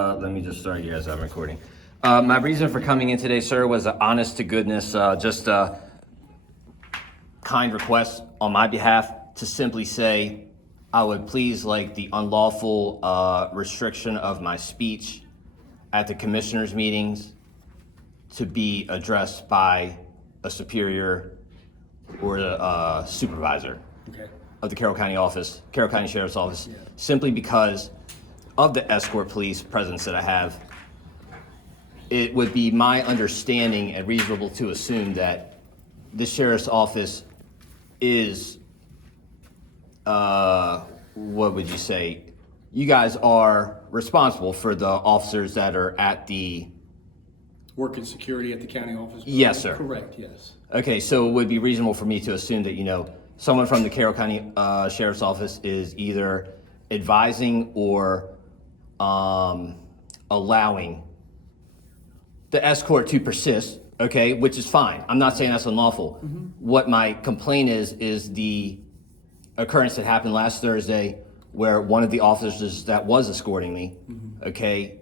Let me just start here as I'm recording. My reason for coming in today, sir, was an honest to goodness, just a kind request on my behalf to simply say I would please like the unlawful restriction of my speech at the commissioners' meetings to be addressed by a superior or a supervisor of the Carroll County Sheriff's Office, simply because of the escort police presence that I have. It would be my understanding and reasonable to assume that the Sheriff's Office is, what would you say? You guys are responsible for the officers that are at the... Working security at the county office? Yes, sir. Correct, yes. Okay, so it would be reasonable for me to assume that, someone from the Carroll County Sheriff's Office is either advising or allowing the escort to persist, okay, which is fine. I'm not saying that's unlawful. Mm-hmm. What my complaint is the occurrence that happened last Thursday where one of the officers that was escorting me, okay,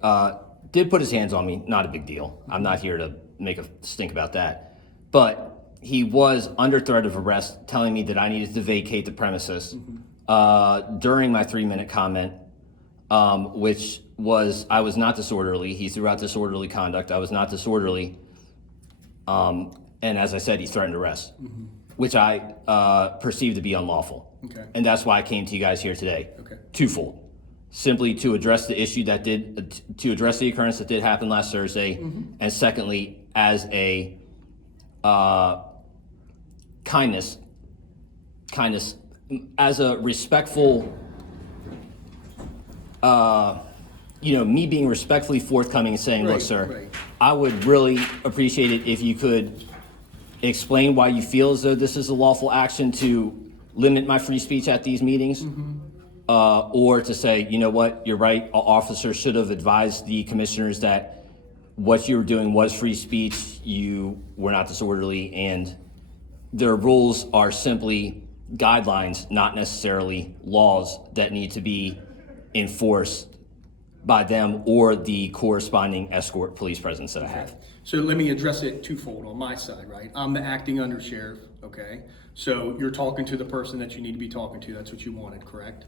did put his hands on me. Not a big deal. I'm not here to make a stink about that. But he was under threat of arrest, telling me that I needed to vacate the premises during my 3-minute comment, which was, I was not disorderly. He threw out disorderly conduct. I was not disorderly. And as I said, he threatened arrest, which I perceived to be unlawful. Okay. And that's why I came to you guys here today. Okay. Twofold. Simply to address the issue to address the occurrence that did happen last Thursday. And secondly, as a kindness, as a respectful, me being respectfully forthcoming and saying, look, sir, I would really appreciate it if you could explain why you feel as though this is a lawful action to limit my free speech at these meetings. Or to say, you know what, you're right, officers should have advised the commissioners that what you were doing was free speech, you were not disorderly, and their rules are simply guidelines, not necessarily laws that need to be enforced by them or the corresponding escort police presence that I have. So let me address it twofold on my side, right? I'm the acting undersheriff, okay? So you're talking to the person that you need to be talking to. That's what you wanted, correct?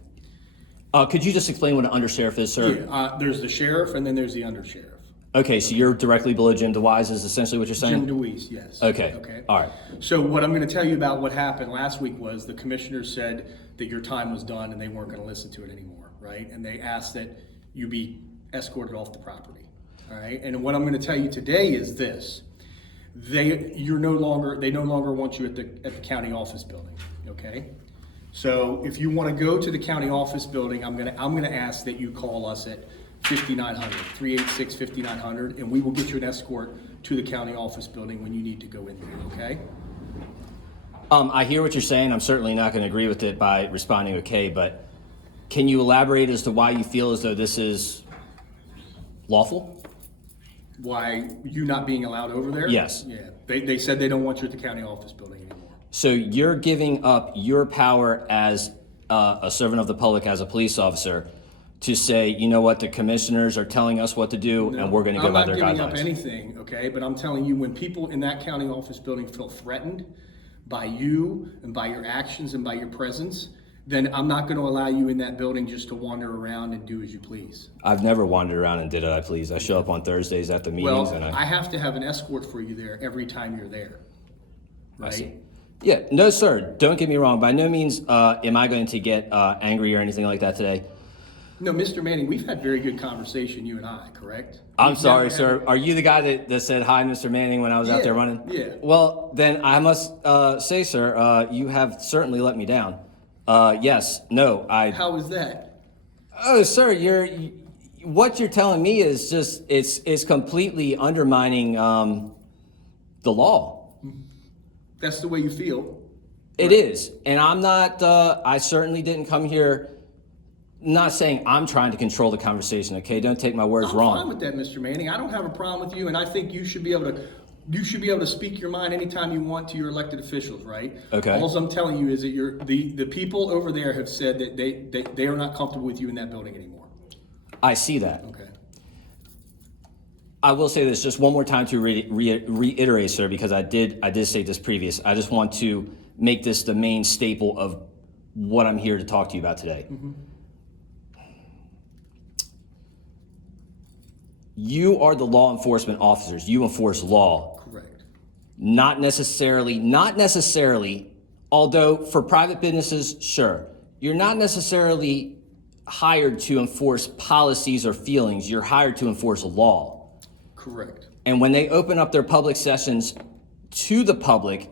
Could you just explain what an undersheriff is, sir? Yeah, there's the sheriff and then there's the undersheriff. Okay, so you're directly below Jim DeWise is essentially what you're saying? Jim DeWise, yes. Okay. Okay. All right. So what I'm going to tell you about what happened last week was the commissioners said that your time was done and they weren't going to listen to it anymore, right? And they asked that you be escorted off the property, all right? And what I'm going to tell you today is this: they no longer want you at the county office building, okay? So if you want to go to the county office building, I'm gonna ask that you call us at 5900, 386-5900, and we will get you an escort to the county office building when you need to go in there, okay? I hear what you're saying. I'm certainly not going to agree with it by responding okay, but can you elaborate as to why you feel as though this is lawful? Why you not being allowed over there? Yes. Yeah, they said they don't want you at the county office building anymore. So you're giving up your power as a servant of the public, as a police officer, to say, you know what, the commissioners are telling us what to do, and we're going to go by their guidelines. I'm not giving up anything, okay? But I'm telling you, when people in that county office building feel threatened by you and by your actions and by your presence, then I'm not going to allow you in that building just to wander around and do as you please. I've never wandered around and did as I please. I show up on Thursdays at the meetings. Well, I have to have an escort for you there every time you're there, right? I see. Yeah, no, sir. Don't get me wrong. By no means am I going to get angry or anything like that today. No, Mr. Manning, we've had very good conversation, you and I, correct? I'm sorry, sir. Are you the guy that said hi, Mr. Manning, when I was out there running? Yeah. Well, then I must say, sir, you have certainly let me down. Yes, no, How is that? Oh, sir, what you're telling me is just it's completely undermining the law. That's the way you feel. It is, and I'm not. I certainly didn't come here. Not saying I'm trying to control the conversation. Okay, don't take my words wrong. I'm fine with that, Mr. Manning. I don't have a problem with you, and I think you should be able to speak your mind anytime you want to your elected officials, right? Okay. All I'm telling you is that the people over there have said that they are not comfortable with you in that building anymore. I see that. Okay. I will say this just one more time to reiterate, sir, because I did say this previous. I just want to make this the main staple of what I'm here to talk to you about today. Mm-hmm. You are the law enforcement officers. You enforce law. Correct. Not necessarily, although for private businesses, sure. You're not necessarily hired to enforce policies or feelings. You're hired to enforce law. Correct. And when they open up their public sessions to the public,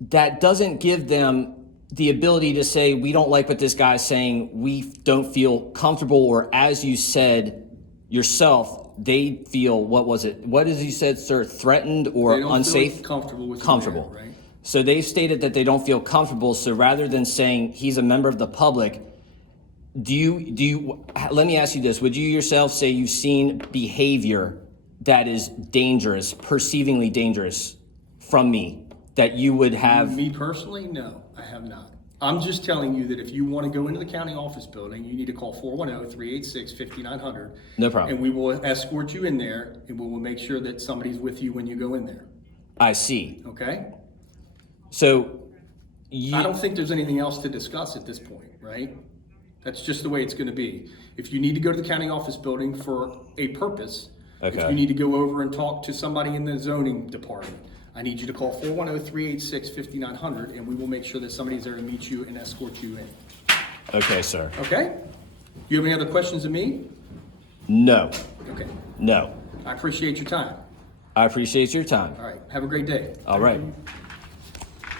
that doesn't give them the ability to say, we don't like what this guy's saying, we don't feel comfortable, or as you said yourself, they feel, what did you said, sir, threatened or unsafe? Feel comfortable with comfortable. There, right? So they've stated that they don't feel comfortable. So rather than saying he's a member of the public, do you, let me ask you this, would you yourself say you've seen behavior that is dangerous, perceivingly dangerous from me, that you would have? Me personally, no, I have not. I'm just telling you that if you want to go into the county office building, you need to call 410-386-5900. No problem. And we will escort you in there, and we will make sure that somebody's with you when you go in there. I see. Okay? So I don't think there's anything else to discuss at this point, right? That's just the way it's going to be. If you need to go to the county office building for a purpose, okay. If you need to go over and talk to somebody in the zoning department, I need you to call 410-386-5900, and we will make sure that somebody's there to meet you and escort you in. Okay, sir. Okay? You have any other questions of me? No. Okay. No. I appreciate your time. I appreciate your time. All right. Have a great day. All right.